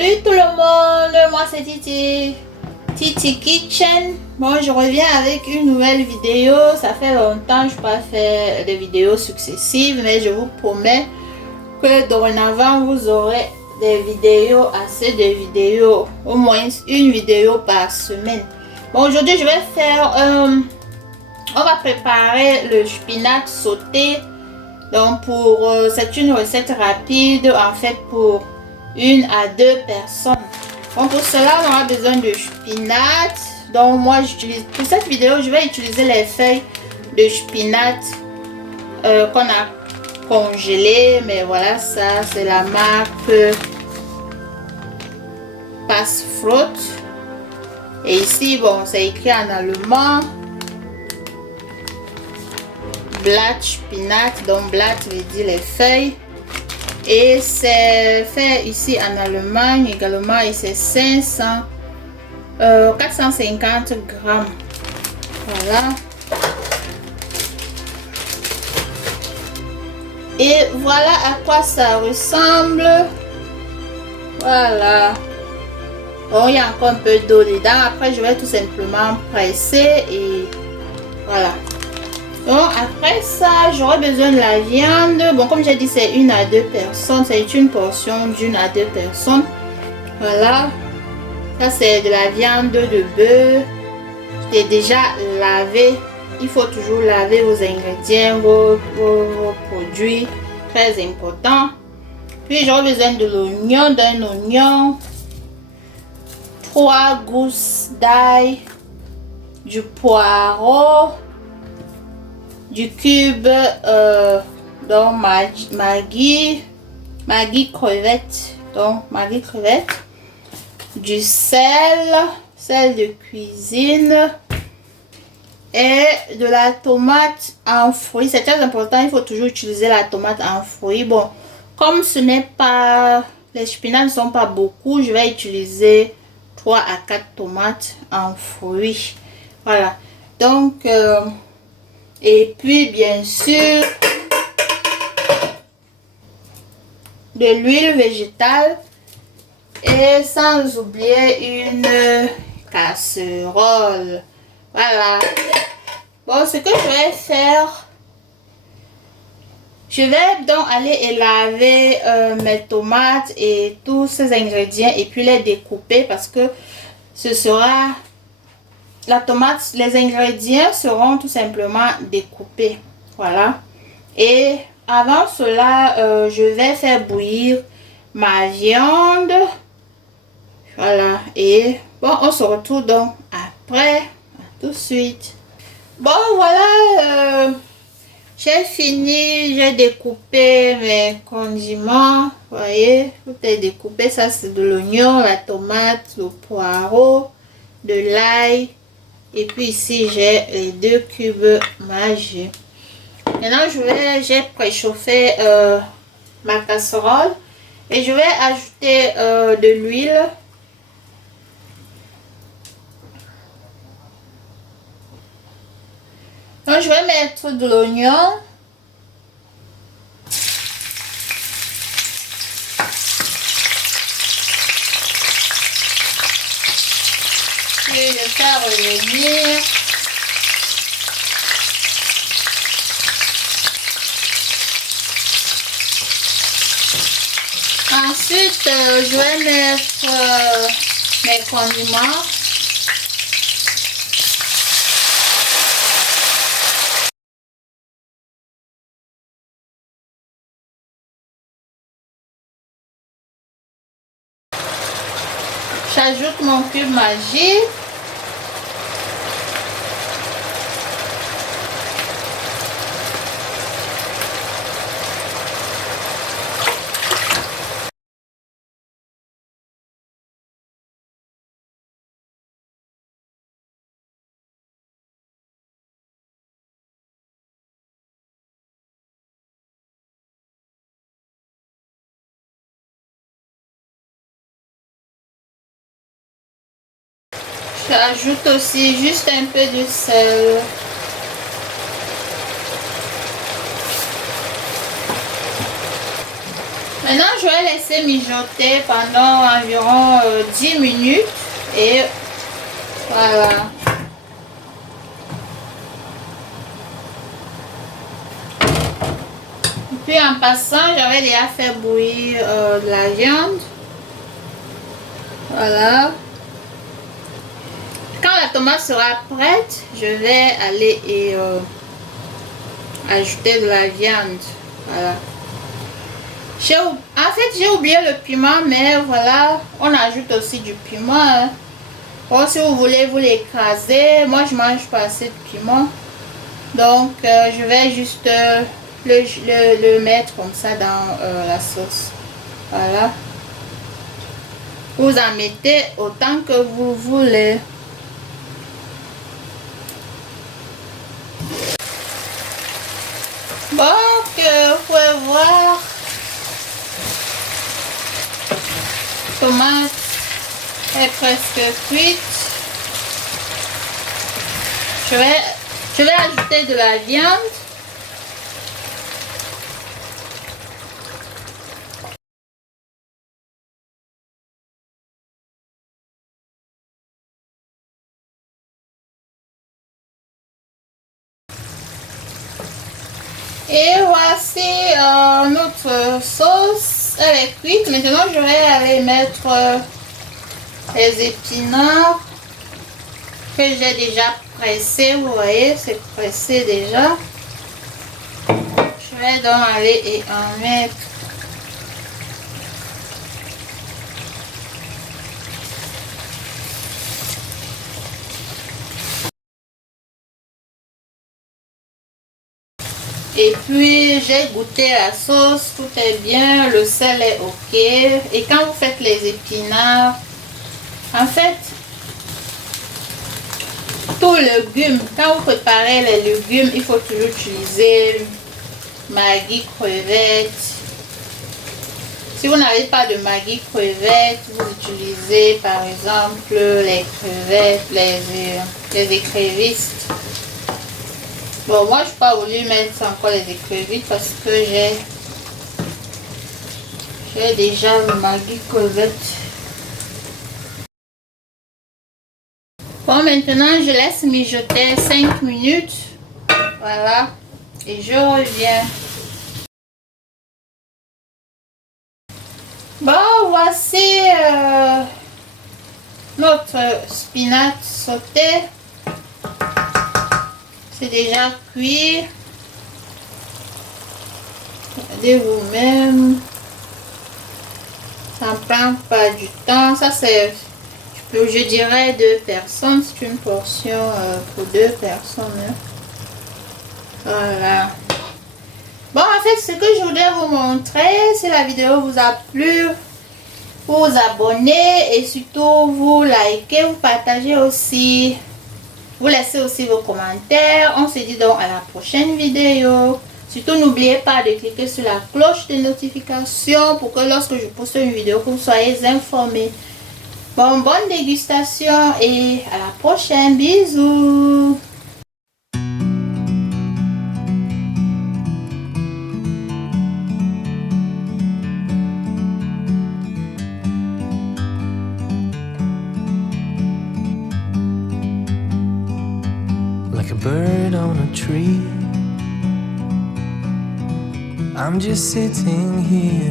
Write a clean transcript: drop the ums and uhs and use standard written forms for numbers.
Salut tout le monde, moi c'est Titi, Titi Kitchen. Bon, je reviens avec une nouvelle vidéo. Ça fait longtemps que je n'ai pas fait des vidéos successives, mais je vous promets que dorénavant vous aurez des vidéos, assez de vidéos, au moins une vidéo par semaine. Bon, aujourd'hui je vais faire, on va préparer le spinach sauté. Donc c'est une recette rapide en fait pour 1 à 2 personnes. Donc pour cela on aura besoin de spinach. Donc moi j'utilise, pour cette vidéo je vais utiliser les feuilles de spinach qu'on a congelées, mais voilà, ça c'est la marque Passfruit. Et ici bon, c'est écrit en allemand Blatt spinach, donc Blatt veut dire les feuilles. Et c'est fait ici en Allemagne également, et c'est 450 grammes. Voilà. Et voilà à quoi ça ressemble. Voilà. Bon, il y a encore un peu d'eau dedans. Après, je vais tout simplement presser et voilà. Donc après ça, j'aurai besoin de la viande. Bon, comme j'ai dit, c'est 1 à 2 personnes. C'est une portion d'1 à 2 personnes. Voilà. Ça, c'est de la viande de bœuf. J'ai déjà lavé. Il faut toujours laver vos ingrédients, vos produits. Très important. Puis j'aurai besoin de l'oignon, d'un oignon. 3 gousses d'ail. Du poireau. Du cube, donc Maggi crevette, donc Maggi crevette, du sel de cuisine et de la tomate en fruits. C'est très important, il faut toujours utiliser la tomate en fruits. Bon, comme ce n'est pas, les spinacs ne sont pas beaucoup, je vais utiliser 3 à 4 tomates en fruits. Voilà, donc et puis bien sûr de l'huile végétale et sans oublier une casserole. Voilà. Bon, ce que je vais faire, je vais donc aller et laver mes tomates et tous ces ingrédients et puis les découper parce que ce sera... La tomate, les ingrédients seront tout simplement découpés. Voilà. Et avant cela, je vais faire bouillir ma viande. Voilà. Et bon, on se retrouve donc après. À tout de suite. Bon, voilà. J'ai fini. J'ai découpé mes condiments. Vous voyez, tout est découpé. Ça, c'est de l'oignon, la tomate, le poireau, de l'ail. Et puis ici j'ai les 2 cubes Maggi. Maintenant j'ai préchauffé ma casserole et je vais ajouter de l'huile. Donc je vais mettre de l'oignon. Et je vais faire revenir. Ensuite, je vais mettre mes condiments. J'ajoute mon cube Maggi. J'ajoute aussi juste un peu de sel. Maintenant, je vais laisser mijoter pendant environ 10 minutes. Et voilà. Puis en passant, j'avais déjà fait bouillir de la viande. Voilà. Quand la tomate sera prête, je vais aller et ajouter de la viande. Voilà. En fait, j'ai oublié le piment, mais voilà, on ajoute aussi du piment. Hein. Bon, si vous voulez, vous l'écrasez. Moi, je mange pas assez de piment. Donc, je vais juste le mettre comme ça dans la sauce. Voilà. Vous en mettez autant que vous voulez. Bon, vous pouvez voir. La tomate est presque cuite. Je vais ajouter de la viande. Et voici notre sauce. Elle est cuite. Maintenant, je vais aller mettre les épinards que j'ai déjà pressés. Vous voyez, c'est pressé déjà. Je vais donc aller et en mettre. Et puis j'ai goûté la sauce, tout est bien, le sel est ok. Et quand vous faites les épinards, en fait, tout légume, quand vous préparez les légumes, il faut toujours utiliser maggi crevettes. Si vous n'avez pas de maggi crevettes, vous utilisez par exemple les crevettes, les écrevisses. Bon, moi, je n'ai pas voulu mettre encore les écrevisses parce que j'ai déjà le maggi crevette. Bon, maintenant, je laisse mijoter 5 minutes. Voilà. Et je reviens. Bon, voici notre spinach sauté. C'est déjà cuit. Regardez vous-même. Ça ne prend pas du temps. Ça c'est, je dirais, 2 personnes. C'est une portion pour 2 personnes. Hein. Voilà. Bon, en fait, ce que je voudrais vous montrer, si la vidéo vous a plu, vous abonnez et surtout vous likez, vous partagez aussi. Vous laissez aussi vos commentaires. On se dit donc à la prochaine vidéo. Surtout, n'oubliez pas de cliquer sur la cloche de notification pour que lorsque je poste une vidéo, vous soyez informés. Bon, bonne dégustation et à la prochaine. Bisous. Like a bird on a tree, I'm just sitting here.